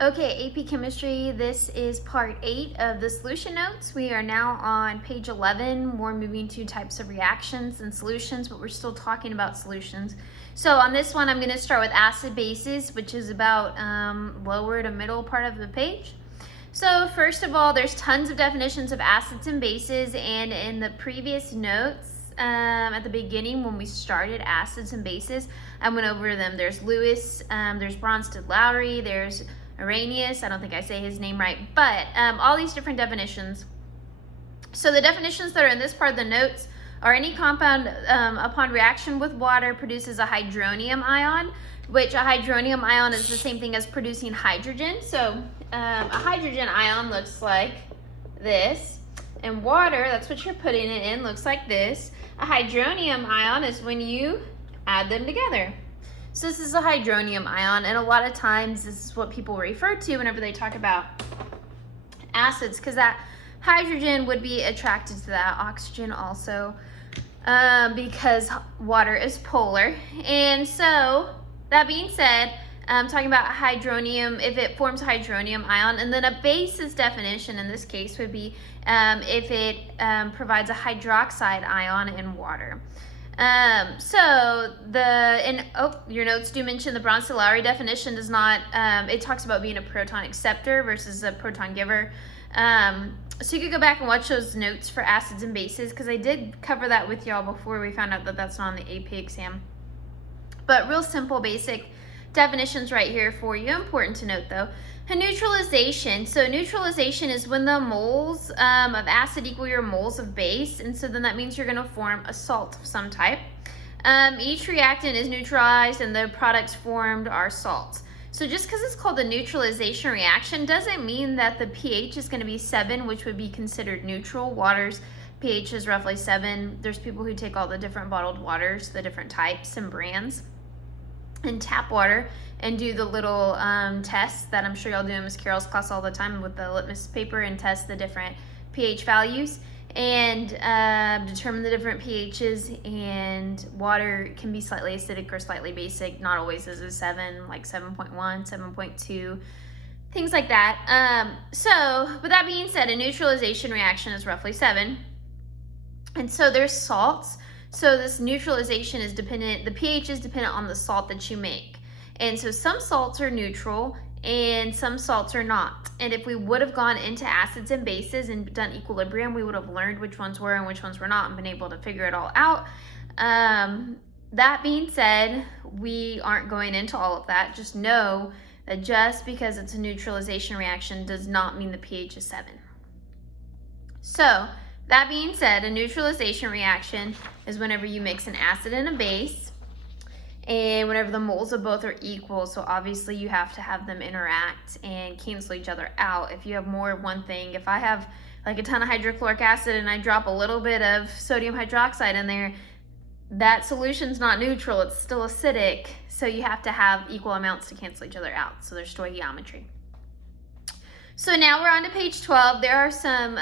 Okay, AP Chemistry, this is part 8 of the solution notes. We are now on page 11. We're moving to types of reactions and solutions, but we're still talking about solutions. So on this one, I'm going to start with acid bases, which is about lower to middle part of the page. So first of all, there's tons of definitions of acids and bases, and in the previous notes, at the beginning when we started acids and bases, I went over them. There's Lewis, there's Bronsted-Lowry, there's Arrhenius, I don't think I say his name right, but all these different definitions. So the definitions that are in this part of the notes are any compound upon reaction with water produces a hydronium ion, which a hydronium ion is the same thing as producing hydrogen. So a hydrogen ion looks like this, and water, that's what you're putting it in, looks like this. A hydronium ion is when you add them together. So this is a hydronium ion, and a lot of times this is what people refer to whenever they talk about acids, because that hydrogen would be attracted to that oxygen also, because water is polar. And so that being said, I'm talking about hydronium, if it forms a hydronium ion, and then a base's definition in this case would be if it provides a hydroxide ion in water. Your notes do mention the Bronsted-Lowry definition does not, it talks about being a proton acceptor versus a proton giver. So you could go back and watch those notes for acids and bases, because I did cover that with y'all before we found out that that's not on the AP exam. But real simple, basic definitions right here for you. Important to note though. A neutralization. So neutralization is when the moles of acid equal your moles of base, and so then that means you're going to form a salt of some type. Each reactant is neutralized and the products formed are salts. So just because it's called a neutralization reaction doesn't mean that the pH is going to be 7, which would be considered neutral. Water's pH is roughly 7. There's people who take all the different bottled waters, the different types and brands, and tap water and do the little tests that I'm sure y'all do in Miss Carol's class all the time with the litmus paper, and test the different pH values and determine the different pHs. And water can be slightly acidic or slightly basic, not always is a 7, like 7.1, 7.2, things like that. So with that being said, a neutralization reaction is roughly 7. And so there's salts. So this neutralization is dependent, the pH is dependent on the salt that you make. And so some salts are neutral and some salts are not. And if we would have gone into acids and bases and done equilibrium, we would have learned which ones were and which ones were not and been able to figure it all out. That being said, we aren't going into all of that. Just know that just because it's a neutralization reaction does not mean the pH is 7. So that being said, a neutralization reaction is whenever you mix an acid and a base, and whenever the moles of both are equal. So obviously you have to have them interact and cancel each other out. If you have more of one thing, if I have like a ton of hydrochloric acid and I drop a little bit of sodium hydroxide in there, that solution's not neutral, it's still acidic. So you have to have equal amounts to cancel each other out. So there's stoichiometry. So now we're on to page 12. There are some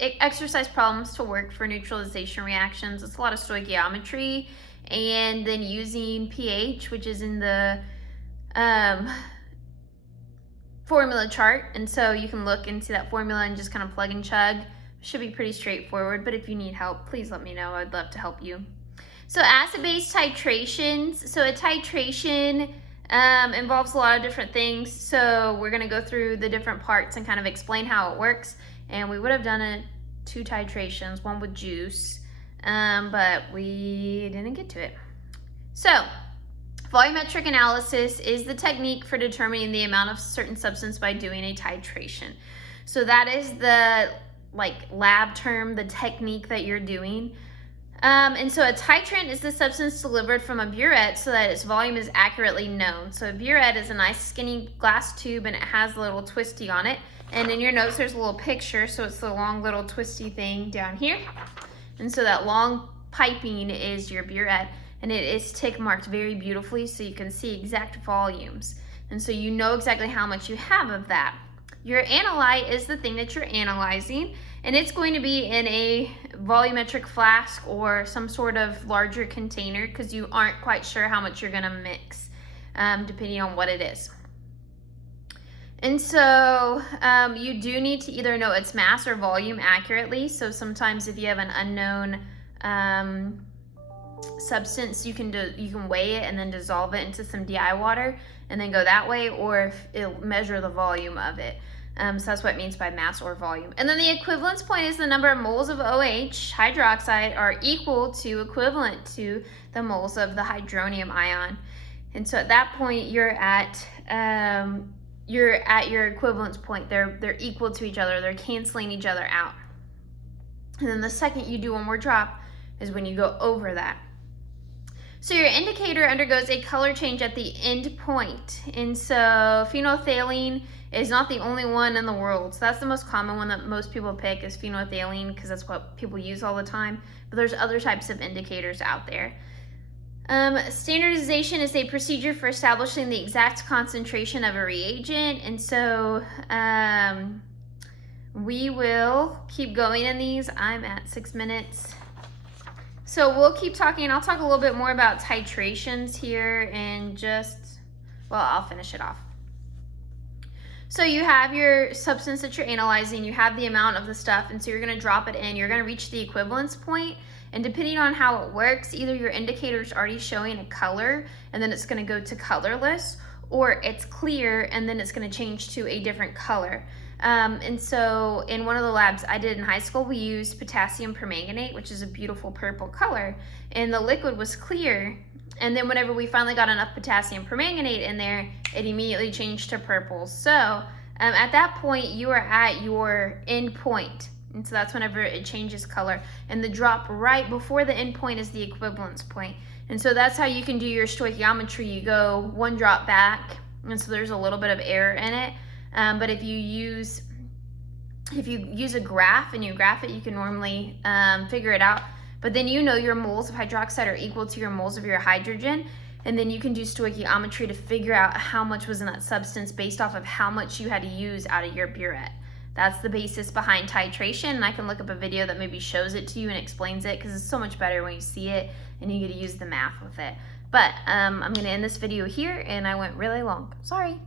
exercise problems to work for neutralization reactions. It's a lot of stoichiometry, and then using pH, which is in the formula chart. And so you can look into that formula and just kind of plug and chug. Should be pretty straightforward, but if you need help, please let me know. I'd love to help you. So acid-base titrations. So a titration involves a lot of different things. So we're going to go through the different parts and kind of explain how it works. And we would have done 2 titrations, one with juice, but we didn't get to it. So volumetric analysis is the technique for determining the amount of certain substance by doing a titration. So that is the lab term, the technique that you're doing. And so a titrant is the substance delivered from a burette so that its volume is accurately known. So a burette is a nice skinny glass tube, and it has a little twisty on it. And in your notes, there's a little picture. So it's the long little twisty thing down here. And so that long piping is your burette, and it is tick marked very beautifully so you can see exact volumes. And so you know exactly how much you have of that. Your analyte is the thing that you're analyzing, and it's going to be in a volumetric flask or some sort of larger container, because you aren't quite sure how much you're going to mix, depending on what it is. And so you do need to either know its mass or volume accurately. So sometimes if you have an unknown substance, you can weigh it and then dissolve it into some DI water and then go that way, or if it'll measure the volume of it. So that's what it means by mass or volume. And then the equivalence point is the number of moles of OH hydroxide are equivalent to the moles of the hydronium ion. And so at that point, you're at your equivalence point. They're equal to each other. They're canceling each other out. And then the second you do one more drop is when you go over that. So your indicator undergoes a color change at the end point. And so phenolphthalein is not the only one in the world. So that's the most common one that most people pick is phenolphthalein because that's what people use all the time. But there's other types of indicators out there. Standardization is a procedure for establishing the exact concentration of a reagent. And so we will keep going in these. I'm at 6 minutes. So we'll keep talking. I'll talk a little bit more about titrations here in I'll finish it off. So you have your substance that you're analyzing, you have the amount of the stuff, and so you're gonna drop it in, you're gonna reach the equivalence point, and depending on how it works, either your indicator is already showing a color, and then it's gonna go to colorless, or it's clear, and then it's gonna change to a different color. And so in one of the labs I did in high school, we used potassium permanganate, which is a beautiful purple color, and the liquid was clear. And then whenever we finally got enough potassium permanganate in there, it immediately changed to purple. So at that point, you are at your end point. And so that's whenever it changes color. And the drop right before the end point is the equivalence point. And so that's how you can do your stoichiometry. You go one drop back, and so there's a little bit of error in it. But if you use a graph and you graph it, you can normally figure it out. But then you know your moles of hydroxide are equal to your moles of your hydrogen, and then you can do stoichiometry to figure out how much was in that substance based off of how much you had to use out of your burette. That's the basis behind titration, and I can look up a video that maybe shows it to you and explains it because it's so much better when you see it and you get to use the math with it. But I'm going to end this video here, and I went really long. Sorry.